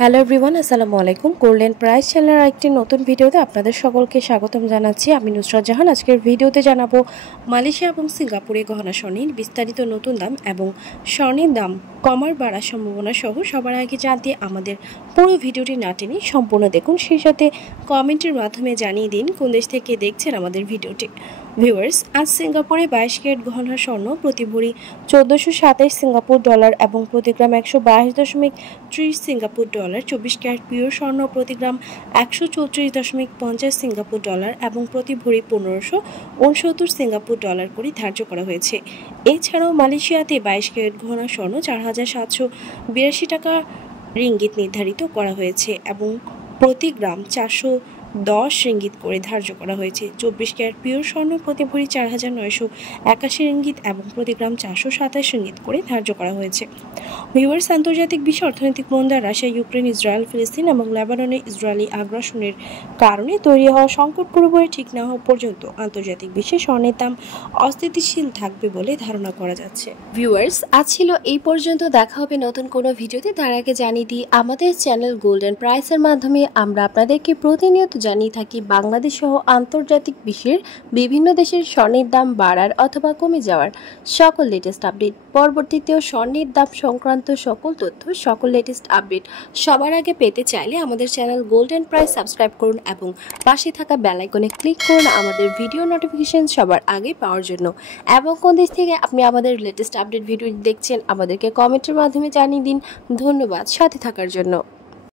Hello everyone, আসসালামু আলাইকুম। Golden price চ্যানেলের একটি নতুন ভিডিওতে আপনাদের সকলকে স্বাগতম জানাচ্ছি। আমি নুসরাত জাহান। আজকের ভিডিওতে জানাবো মালয়েশিয়া এবং সিঙ্গাপুরে গহনা স্বর্ণের বিস্তারিত নতুন দাম এবং স্বর্ণের দাম কমার বাড়ার সম্ভাবনা সহ সবার আগে জানতে আমাদের পুরো ভিডিওটি না টেনে সম্পূর্ণ দেখুন। সেই সাথে কমেন্টের মাধ্যমে জানিয়ে দিন কোন দেশ থেকে দেখছেন আমাদের ভিডিওটি। ভিউয়ার্স, আজ সিঙ্গাপুরে 22 ক্যারেট গহনা স্বর্ণ প্রতি ভরি 1427 সিঙ্গাপুর ডলার এবং প্রতি গ্রাম 122.30 সিঙ্গাপুর ডলার, 24 ক্যারেট পিওর স্বর্ণ প্রতি গ্রাম 134.50 সিঙ্গাপুর ডলার এবং প্রতি ভরি 1569 সিঙ্গাপুর ডলার করে ধার্য করা হয়েছে। এছাড়াও মালয়েশিয়াতে 22 ক্যারেট গহনা স্বর্ণ 4782 টাকা রিঙ্গিত নির্ধারিত করা হয়েছে এবং প্রতি গ্রাম 410 রিঙ্গিত করে ধার্য করা হয়েছে। 24 ক্যারেট পিওর স্বর্ণ প্রতি ভরি 4981 রিঙ্গিত এবং প্রতি গ্রাম 427 রিঙ্গিত করে ধার্য করা হয়েছে। ভিউয়ার্স, আন্তর্জাতিক বিশ্ব অর্থনৈতিক মন্দা, রাশিয়া, ইউক্রেন, ইসরায়েল, ফিলিস্তিন এবং লেবাননে ইসরায়েলি আগ্রাসনের কারণে তৈরি হওয়া সংকট পুরোপুরি ঠিক না হওয়া পর্যন্ত আন্তর্জাতিক বিশ্বে স্বর্ণের দাম অস্থিতিশীল থাকবে বলে ধারণা করা যাচ্ছে। ভিউয়ার্স, আজ ছিল এই পর্যন্ত। দেখা হবে নতুন কোনো ভিডিওতে। তার আগে জানিয়ে দিই, আমাদের চ্যানেল গোল্ডেন প্রাইসের মাধ্যমে আমরা আপনাদেরকে প্রতিনিয়ত জানিয়ে থাকি বাংলাদেশ সহ আন্তর্জাতিক বিশ্বের বিভিন্ন দেশের স্বর্ণের দাম বাড়ার অথবা কমে যাওয়ার সকল লেটেস্ট আপডেট। পরবর্তীতেও স্বর্ণের দাম সংক্রান্ত সকল তথ্য, সকল লেটেস্ট আপডেট সবার আগে পেতে চাইলে আমাদের চ্যানেল গোল্ডেন প্রাইস সাবস্ক্রাইব করুন এবং পাশে থাকা বেল আইকনে ক্লিক করুন আমাদের ভিডিও নোটিফিকেশন সবার আগে পাওয়ার জন্য। এবং কোন দেশ থেকে আপনি আমাদের লেটেস্ট আপডেট ভিডিও দেখছেন আমাদেরকে কমেন্টের মাধ্যমে জানিয়ে দিন। ধন্যবাদ সাথে থাকার জন্য।